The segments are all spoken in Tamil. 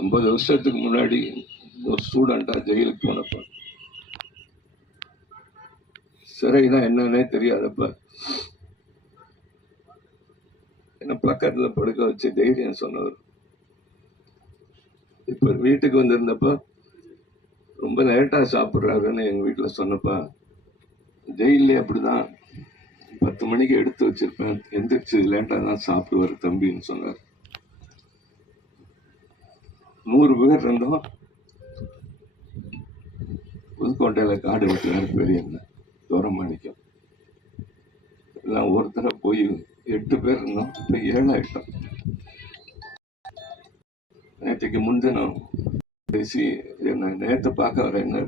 50 வருஷத்துக்கு முன்னாடி ஒரு ஸ்டூடெண்டா ஜெயிலுக்கு போனப்ப சிறைனா என்னன்னே தெரியாதப்ப என்ன பக்கத்துல படுக்க வச்சு தைரியம் சொன்னவர். இப்ப வீட்டுக்கு வந்திருந்தப்ப ரொம்ப லேட்டா சாப்பிடுறாருன்னு எங்க வீட்டுல சொன்னப்ப, ஜெயிலே அப்படிதான் 10 மணிக்கு எடுத்து வச்சிருப்பேன், எந்திரிச்சு லேட்டா தான் சாப்பிடுவார் தம்பின்னு சொன்னார். 100 பேர் இருந்தோம். புதுக்கோட்டையில காடு வெட்டுறாரு பெரியண்ண தோரமாணிக்கம். எல்லாம் ஒருத்தர போய் 8 பேர் இருந்தோம். இப்ப 7 ஆயிட்டோம். நேற்றுக்கு முன்தினம் பேசி என்ன நேற்று பார்க்க வரேன்னு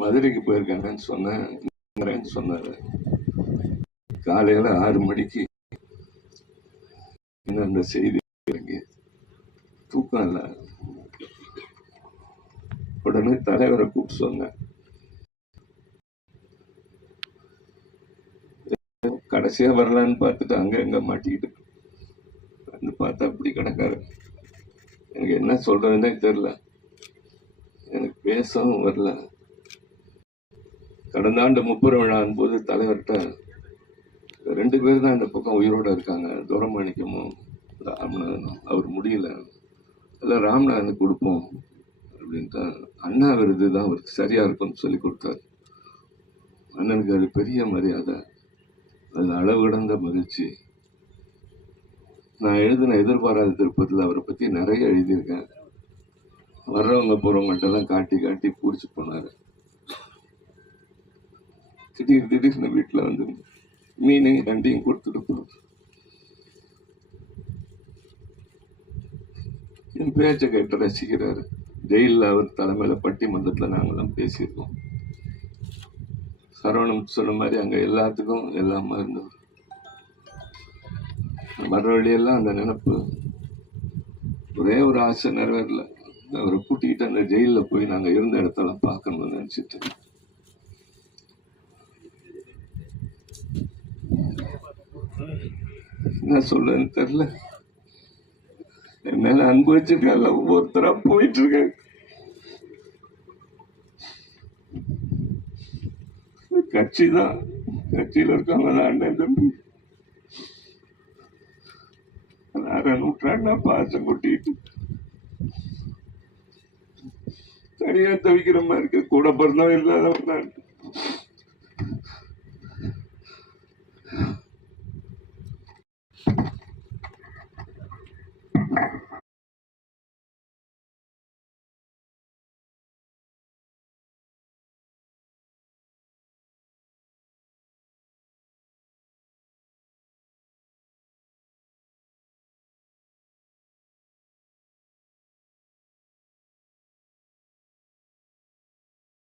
மதுரைக்கு போயிருக்காங்கன்னு சொன்னாரு. காலையில 6 மணிக்கு அந்த செய்தி தூக்கம் இல்ல. உடனே தலைவரை கூப்பிட்டு சொன்னேன். கடைசியா வரலான்னு பார்த்துட்டு அங்க எங்க மாட்டிக்கிட்டு வந்து பார்த்தா அப்படி கிடக்காரு. எனக்கு என்ன சொல்றதுன்னே தெரியல. எனக்கு பேசவும் வரல. கடந்த ஆண்டு 30 விழான் போது தலைவர்கிட்ட 2 பேர் தான் இந்த பக்கம் உயிரோட இருக்காங்க, துரமாணிக்கமும் ராமநாதனும். அவர் முடியல, அதில் ராமநாதனுக்கு கொடுப்போம் அப்படின்ட்டு அண்ணா விருது தான் அவருக்கு சரியா இருக்கும்னு சொல்லி கொடுத்தாரு. அண்ணனுக்கு அது பெரிய மரியாதை, அது அளவு கடந்த மகிழ்ச்சி. நான் எழுதின எதிர்பாராத திருப்பத்தில் அவரை பத்தி நிறைய எழுதியிருக்கேன். வர்றவங்க போறவங்கள்ட்ட எல்லாம் காட்டி காட்டி பூரிச்சு போனாரு. திடீர்னு வீட்டுல வந்து மீனையும் 2ஐயும் கொடுத்துட்டு போனார். என் பேச்சை கேட்டு ரசிக்கிறாரு. ஜெயிலில் அவர் தலைமையில பட்டிமன்றத்துல நாங்கெல்லாம் பேசியிருக்கோம். சரவணம் சொன்ன மாதிரி அங்க எல்லாத்துக்கும் எல்லாமா இருந்தவர். வர வழியெல்லாம் அந்த நினைப்பு, ஒரே ஒரு ஆசை நிறைவேறல. அவரை கூட்டிகிட்டு அந்த ஜெயில போய் நாங்க இருந்த இடத்தெல்லாம் பார்க்கணும்னு நினைச்சிட்டு. என்ன சொல்றேன்னு தெரியல. என் மேல அன்பு வச்சிருக்காங்க, ஒவ்வொருத்தரா போயிட்டு இருக்காங்க. கட்சி தான், கட்சியில இருக்கவங்க தான் அண்ணன் தம்பி. 6 நூற்றாண்டா பாசம் கொட்டிட்டு தனியா தவிக்கிற மாதிரி இருக்கு. கூட பிறந்தவன் இல்லாதவன் தான்.